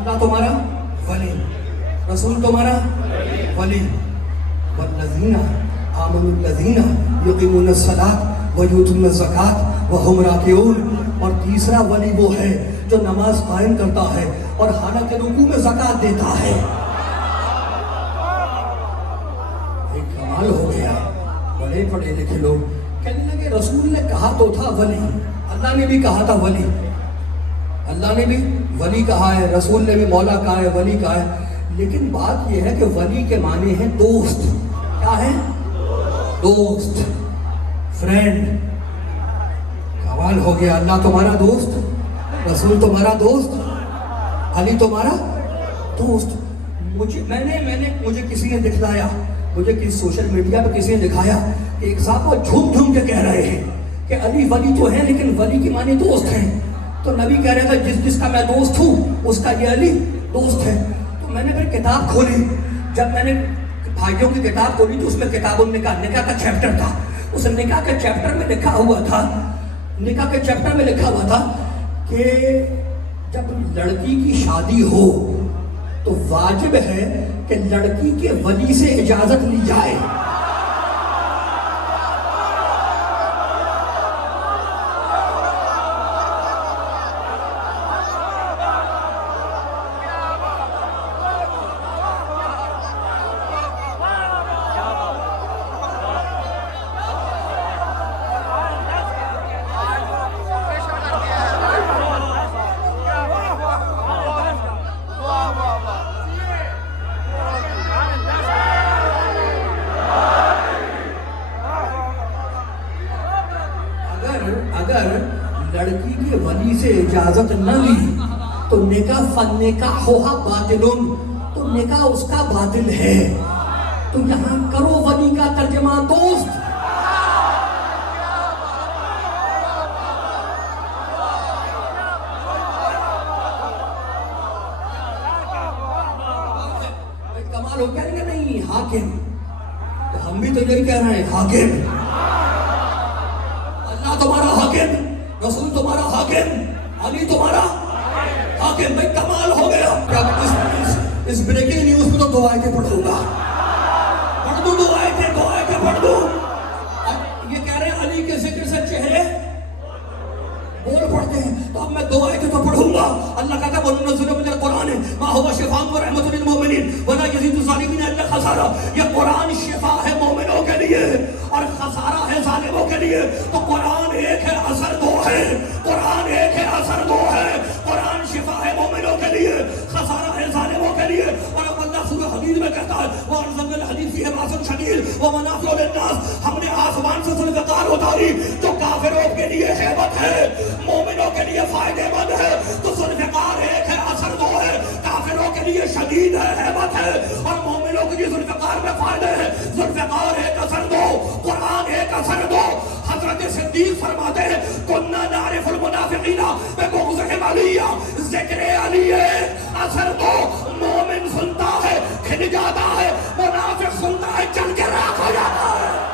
اللہ تمہارا ولی، رسول تمہارا ولی، والذین آمنوا الذین یقیمون الصلاۃ ویؤتون الزکاۃ وہم راکعون، اور تیسرا ولی وہ ہے جو نماز قائم کرتا ہے اور حالت رکوع میں زکوٰۃ دیتا ہے۔ ایک کمال ہو گیا، بڑے پڑھے لکھے لوگ کہنے لگے رسول نے کہا تو تھا ولی، اللہ نے بھی کہا تھا ولی، اللہ نے بھی ولی کہا ہے، رسول نے بھی مولا کہا ہے، ولی کہا ہے، لیکن بات یہ ہے کہ ولی کے معنی ہے دوست۔ کیا ہے؟ دوست، فرینڈ۔ کمال ہو گیا، اللہ تمہارا دوست، رسول تمہارا دوست، علی تمہارا دوست۔ مجھے کسی نے دکھلایا، مجھے کسی سوشل میڈیا پہ کسی نے دکھایا کہ ایک صاحب وہ جھوم جھوم کے کہہ رہے ہیں کہ علی ولی تو ہے لیکن ولی کی معنی دوست ہیں۔ تو نبی کہہ رہے تھا جس کا میں دوست ہوں اس کا یہ علی دوست ہے۔ تو میں نے پھر کتاب کھولی، جب میں نے بھائیوں کی کتاب کھولی تو اس میں کتاب النکاح، نکاح کا چیپٹر تھا۔ اس نکاح کے چیپٹر میں لکھا ہوا تھا، نکاح کے چیپٹر میں لکھا ہوا تھا کہ جب لڑکی کی شادی ہو تو واجب ہے کہ لڑکی کے ولی سے اجازت لی جائے۔ اگر لڑکی کے ولی سے اجازت نہ لی تو نکاح فالنکاحھا باطل، تو نکاح اس کا باطل ہے۔ تو یہاں کرو ولی کا ترجمہ دوست۔ کمال ہو کیا کہ نہیں حاکم، تو ہم بھی تو یہی کہہ رہے ہیں حاکم، تمہارا حاکم، رسول تمہارا حاکم، علی تمہارا حاکم۔ بھائی کمال ہو گیا۔ اس بریکنگ نیوز میں تو دو آیتیں پڑھوں گا، پڑھ دوں، دو آیتیں پڑھ دوں۔ یہ کہہ رہے ہیں علی کے ذکر سے چہرے بول پڑتے ہیں، تو اب میں دو آیتیں تو پڑھوں گا۔ اللہ کہتا ہے وَنُنَزِّلُ مِنَ الْقُرْآنِ مَا هُوَ شِفَاءٌ وَرَحْمَةٌ لِلْمُؤْمِنِينَ وَلَا يَزِيدُ الظَّالِمِينَ إِلَّا خَسَارًا۔ یہ قرآن شفا ہے مومنوں کے لیے اور خسارہ ہے ظالموں کے لیے۔ تو قرآن ایک ہے، اثر دو ہے، قرآن ایک ہے، اثر دو ہے۔ قرآن شفا ہے مومنوں کے لیے، خسارہ ہے ظالموں کے لیے۔ اور اب اللہ سورہ حدید میں کہتا ہے وَأَنزَلْنَا الْحَدِيدَ فِيهِ بَأْسٌ شَدِيدٌ وَمَنَافِعُ لِلنَّاسِ، ہم نے آسمان سے ذوالفقار اتاری جو کافروں کے لیے ہیبت ہے، مومنوں کے لیے فائدہ مند ہے۔ تو ذوالفقار ایک ہے، اثر دو ہے۔ کافروں کے لیے شدید ہے، ہیبت ہے، اور مومنوں کے لیے ذوالفقار میں فائدہ ہے۔ ذوالفقار ایک، اثر دو، قرآن ایک، اثر دو۔ حضرت صدیق فرماتے ہیں کُنَّا نَعْرِفُ الْمُنَافِقِینَ بِبُغْضِهِمْ عَلِیًّا، ذکر علی ہے، اثر دو۔ مومن سنتا ہے کھل جاتا ہے، منافق سنتا ہے چل کے راکھ ہو جاتا ہے۔